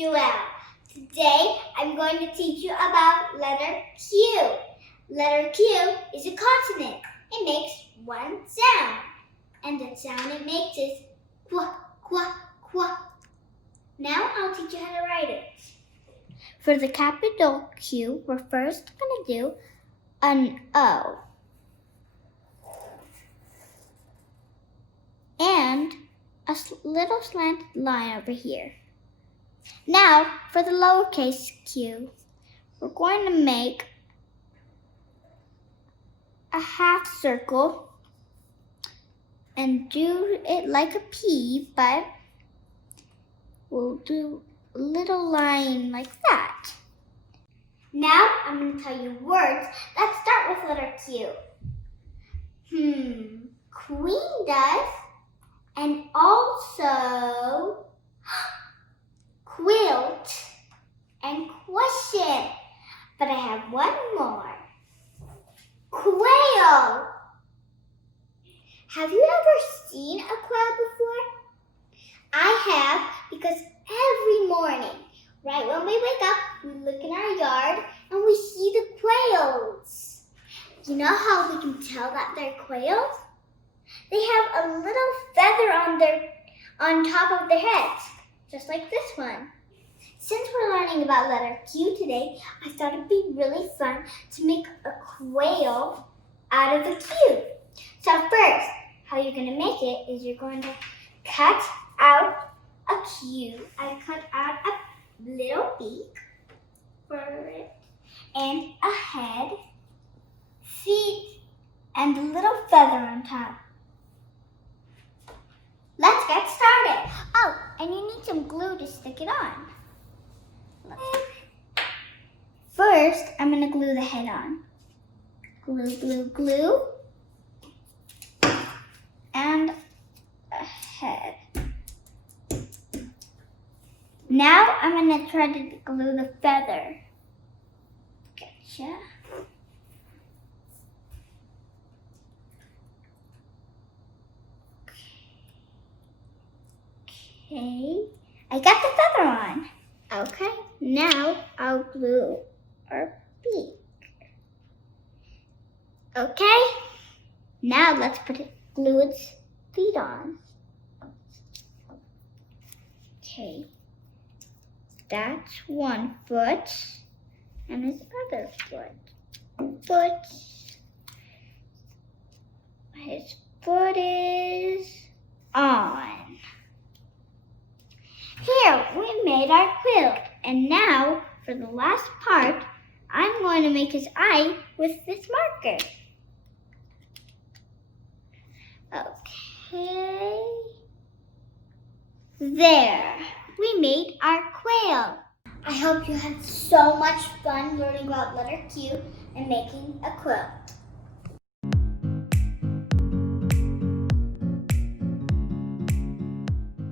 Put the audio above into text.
Joelle. Today I'm going to teach you about letter Q. Letter Q is a consonant. It makes one sound. And the sound it makes is qua, qua, qua. Now I'll teach you how to write it. For the capital Q, we're first going to do an O. And a little slanted line over here. Now, for the lowercase q, we're going to make a half circle and do it like a P, but we'll do a little line like that. Now, I'm going to tell you words that start with letter Q. Queen does, and also quilt and question. But I have one more. Quail. Have you ever seen a quail before? I have, because every morning, right when we wake up, we look in our yard and we see the quails. You know how we can tell that they're quails? They have a little feather on top of their heads, just like this one. Since we're learning about letter Q today, I thought it'd be really fun to make a quail out of a Q. So first, how you're going to make it is you're going to cut out a Q. I cut out a little beak for it, and a head, feet, and a little feather on top. Let's get started. Oh, and you need some glue to stick it on. First, I'm going to glue the head on. Glue, glue, glue. And a head. Now, I'm going to try to glue the feather. Gotcha. Okay, I got the feather on. Okay, now I'll glue our beak. Okay, now let's glue its feet on. Okay, that's one foot, and his other foot. His foot is on. Here, we made our quilt. And now, for the last part, I'm going to make his eye with this marker. Okay. There. We made our quail. I hope you had so much fun learning about letter Q and making a quilt.